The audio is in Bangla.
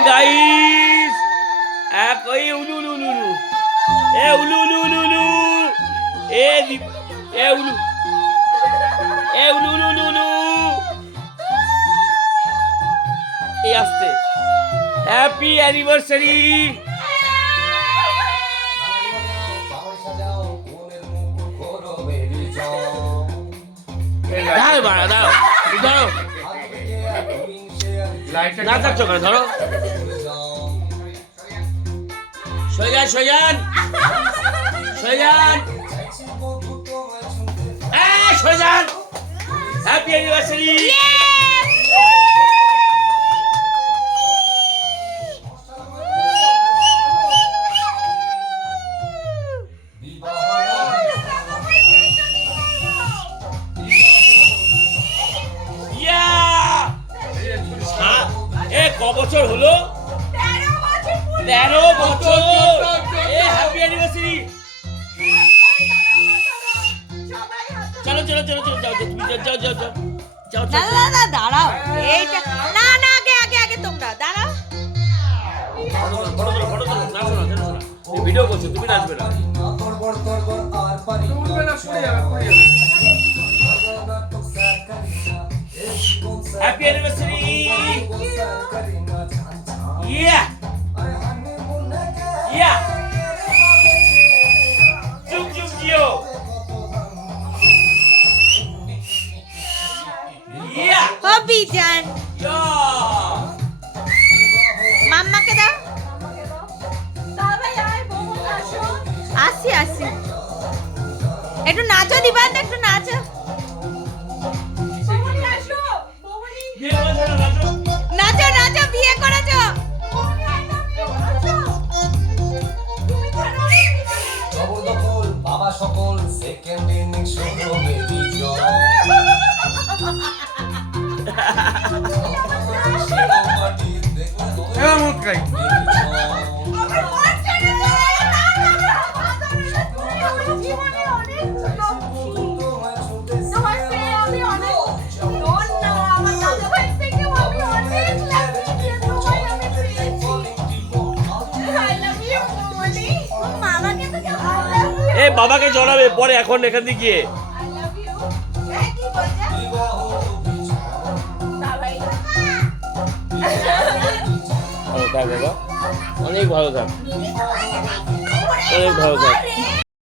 গাইস কই উলু উলু উলু উলু এ উলু উলু উলু উলু এ উলু উলু উলু উলু উলু এই আসতে হ্যাপি অ্যানিভার্সারি দাও বাড়া দাও ধরো না থাকছো কেন ধরো সৈয়ান সৈয়ান সৈয়ান সৈয়ান হ্যাপি অ্যানিভার্সারি বছর হলো 13 বছর হ্যাপি অ্যানিভার্সারি চলো চলো চলো চলো যাও তুমি যাও যাও যাও যাও না না দাঁড়াও এইটা না না আগে আগে আগে তোমরা দাঁড়াও ফটো নাচো না এই ভিডিও করছো তুমি নাচবে না happy anniversary Yeah! Yeah! Zoom zoom yo! Yeah! হবি জান Yo! মাম্মাকে দাও আসি আসি একটু নাচো দিবান একটু নাচো নাচো নাচো বিয়ে করেছো বাবা সকল সেকেন্ড ইনিংস শুরু বেবি জয় এ বাবাকে জড়াবে পরে এখন এখান থেকে গিয়ে ভালো থাক বাবা অনেক ভালো থাক অনেক ভালো থাক